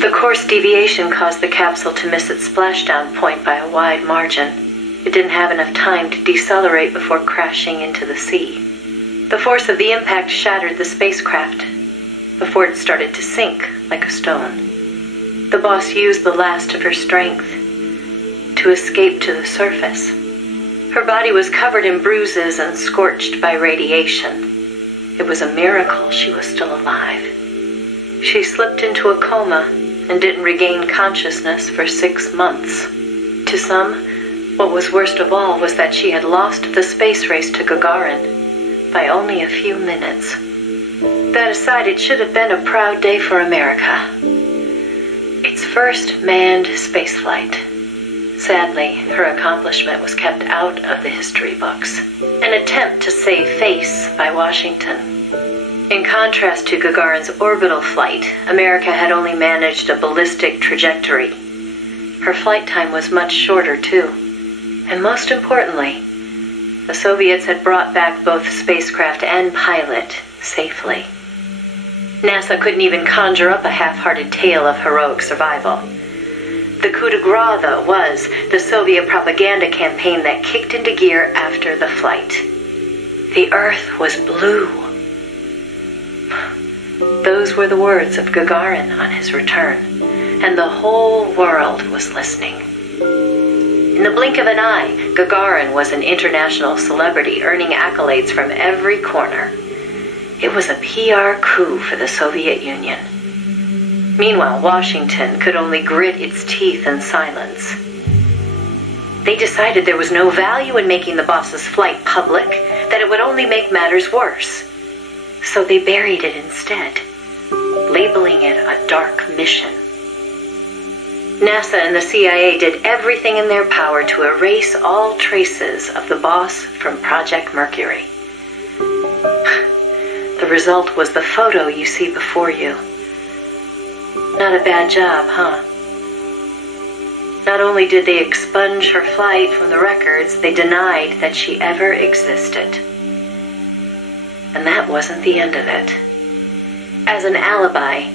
The course deviation caused the capsule to miss its splashdown point by a wide margin. It didn't have enough time to decelerate before crashing into the sea. The force of the impact shattered the spacecraft before it started to sink like a stone. The boss used the last of her strength to escape to the surface. Her body was covered in bruises and scorched by radiation. It was a miracle she was still alive. She slipped into a coma and didn't regain consciousness for 6 months. To some, what was worst of all was that she had lost the space race to Gagarin by only a few minutes. That aside, it should have been a proud day for America. Its first manned spaceflight. Sadly, her accomplishment was kept out of the history books. An attempt to save face by Washington. In contrast to Gagarin's orbital flight, America had only managed a ballistic trajectory. Her flight time was much shorter, too. And most importantly, the Soviets had brought back both spacecraft and pilot safely. NASA couldn't even conjure up a half-hearted tale of heroic survival. The coup de grace, though, was the Soviet propaganda campaign that kicked into gear after the flight. The Earth was blue. Those were the words of Gagarin on his return, and the whole world was listening. In the blink of an eye, Gagarin was an international celebrity, earning accolades from every corner. It was a PR coup for the Soviet Union. Meanwhile, Washington could only grit its teeth in silence. They decided there was no value in making the boss's flight public, that it would only make matters worse. So they buried it instead, labeling it a dark mission. NASA and the CIA did everything in their power to erase all traces of the boss from Project Mercury. The result was the photo you see before you. Not a bad job, huh? Not only did they expunge her flight from the records, they denied that she ever existed. And that wasn't the end of it. As an alibi,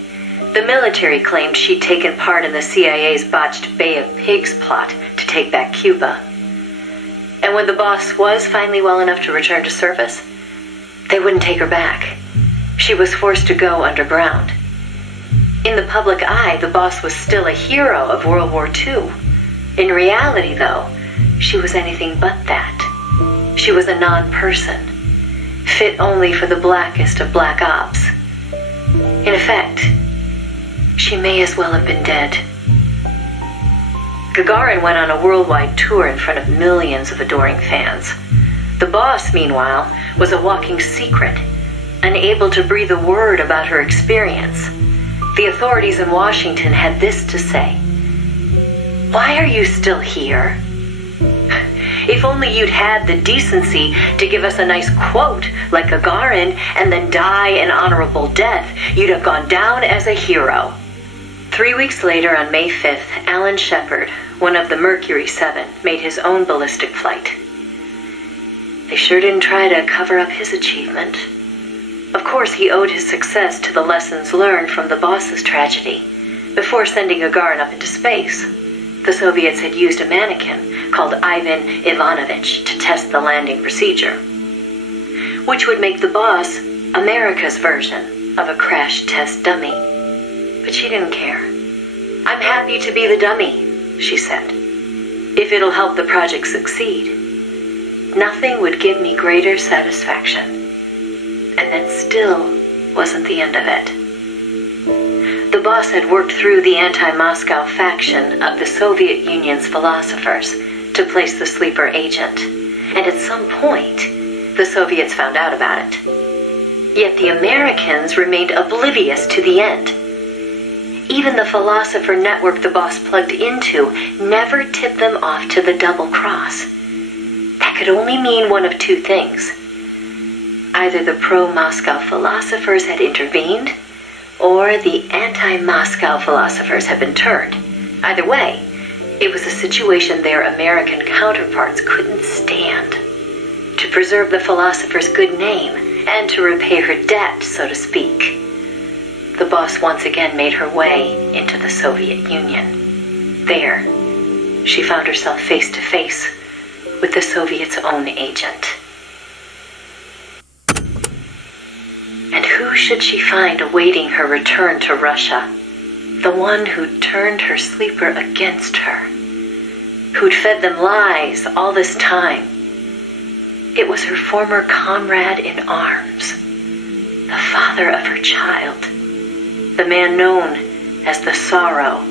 the military claimed she'd taken part in the CIA's botched Bay of Pigs plot to take back Cuba. And when the boss was finally well enough to return to service, they wouldn't take her back. She was forced to go underground. In the public eye, the boss was still a hero of World War II. In reality, though, she was anything but that. She was a non-person, fit only for the blackest of black ops. In effect, she may as well have been dead. Gagarin went on a worldwide tour in front of millions of adoring fans. The boss, meanwhile, was a walking secret, unable to breathe a word about her experience. The authorities in Washington had this to say: "Why are you still here? If only you'd had the decency to give us a nice quote like Gagarin and then die an honorable death, you'd have gone down as a hero." 3 weeks later, on May 5th, Alan Shepard, one of the Mercury 7, made his own ballistic flight. They sure didn't try to cover up his achievement. Of course, he owed his success to the lessons learned from the boss's tragedy. Before sending Gagarin up into space, the Soviets had used a mannequin called Ivan Ivanovich to test the landing procedure, which would make the boss America's version of a crash test dummy. But she didn't care. "I'm happy to be the dummy," she said, "if it'll help the project succeed. Nothing would give me greater satisfaction." And that still wasn't the end of it. The boss had worked through the anti-Moscow faction of the Soviet Union's philosophers to place the sleeper agent, and at some point, the Soviets found out about it. Yet the Americans remained oblivious to the end. Even the philosopher network the boss plugged into never tipped them off to the double cross. That could only mean one of two things. Either the pro-Moscow philosophers had intervened, or the anti-Moscow philosophers had been turned. Either way, it was a situation their American counterparts couldn't stand. To preserve the philosopher's good name and to repay her debt, so to speak, the boss once again made her way into the Soviet Union. There, she found herself face to face with the Soviets' own agent. And who should she find awaiting her return to Russia? The one who'd turned her sleeper against her, who'd fed them lies all this time. It was her former comrade in arms, the father of her child, the man known as the Sorrow.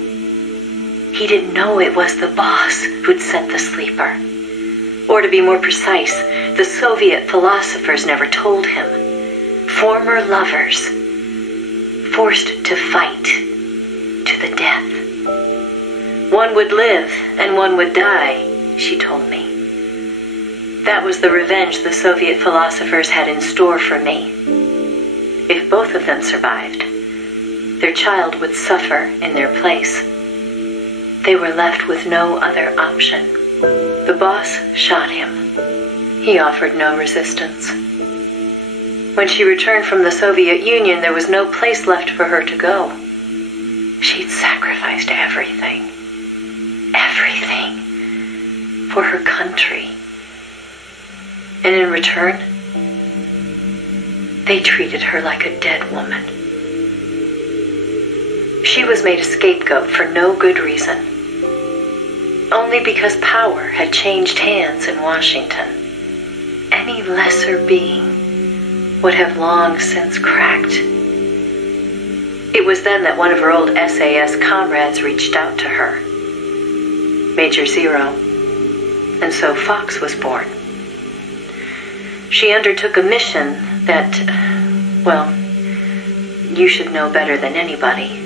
He didn't know it was the boss who'd sent the sleeper. Or to be more precise, the Soviet philosophers never told him. Former lovers, forced to fight to the death. One would live and one would die, she told me. That was the revenge the Soviet philosophers had in store for me. If both of them survived, their child would suffer in their place. They were left with no other option. The boss shot him. He offered no resistance. When she returned from the Soviet Union, there was no place left for her to go. She'd sacrificed everything. Everything. For her country. And in return, they treated her like a dead woman. She was made a scapegoat for no good reason. Only because power had changed hands in Washington. Any lesser being would have long since cracked. It was then that one of her old SAS comrades reached out to her, Major Zero, and so Fox was born. She undertook a mission that, well, you should know better than anybody.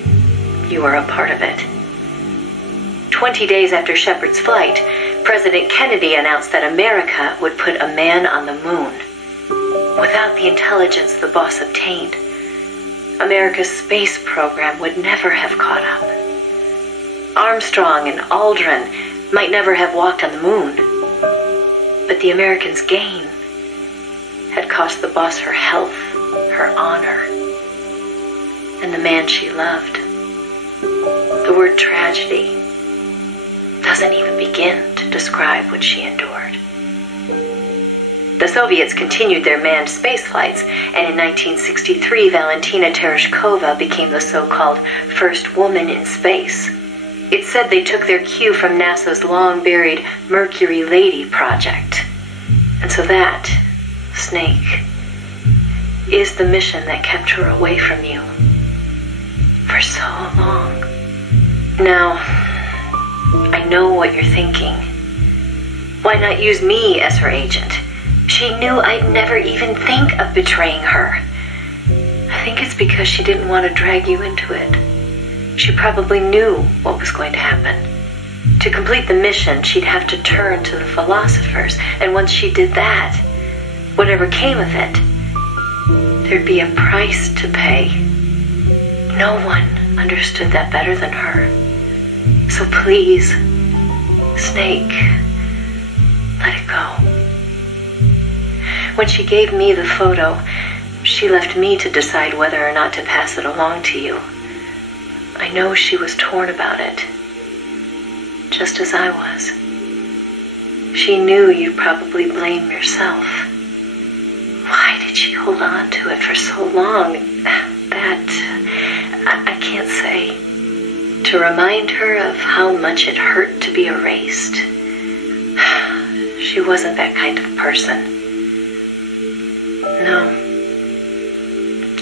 You were a part of it. 20 days after Shepard's flight, President Kennedy announced that America would put a man on the moon. Without the intelligence the boss obtained, America's space program would never have caught up. Armstrong and Aldrin might never have walked on the moon. But the Americans' gain had cost the boss her health, her honor, and the man she loved. The word tragedy doesn't even begin to describe what she endured. The Soviets continued their manned space flights, and in 1963, Valentina Tereshkova became the so-called first woman in space. It said they took their cue from NASA's long-buried Mercury Lady project. And so that, Snake, is the mission that kept her away from you for so long. Now, I know what you're thinking. Why not use me as her agent? She knew I'd never even think of betraying her. I think it's because she didn't want to drag you into it. She probably knew what was going to happen. To complete the mission, she'd have to turn to the philosophers, and once she did that, whatever came of it, there'd be a price to pay. No one understood that better than her. So please, Snake, let it go. When she gave me the photo, she left me to decide whether or not to pass it along to you. I know she was torn about it, just as I was. She knew you'd probably blame yourself. Why did she hold on to it for so long? That, I can't say. To remind her of how much it hurt to be erased. She wasn't that kind of person. No.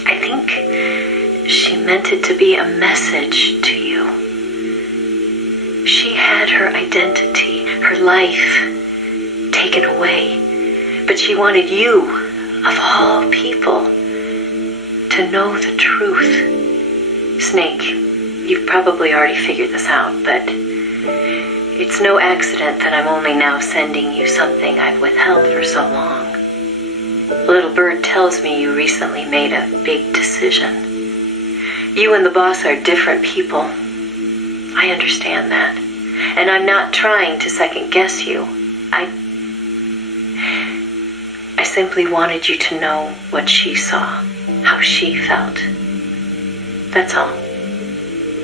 I think she meant it to be a message to you. She had her identity, her life taken away, but she wanted you, of all people, to know the truth. Snake, you've probably already figured this out, but it's no accident that I'm only now sending you something I've withheld for so long. Little Bird tells me you recently made a big decision. You and the boss are different people. I understand that. And I'm not trying to second guess you. I simply wanted you to know what she saw, how she felt. That's all.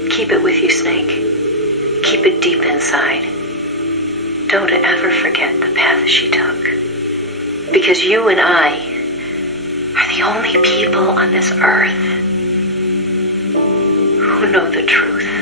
Keep it with you, Snake. Keep it deep inside. Don't ever forget the path she took. Because you and I are the only people on this earth who know the truth.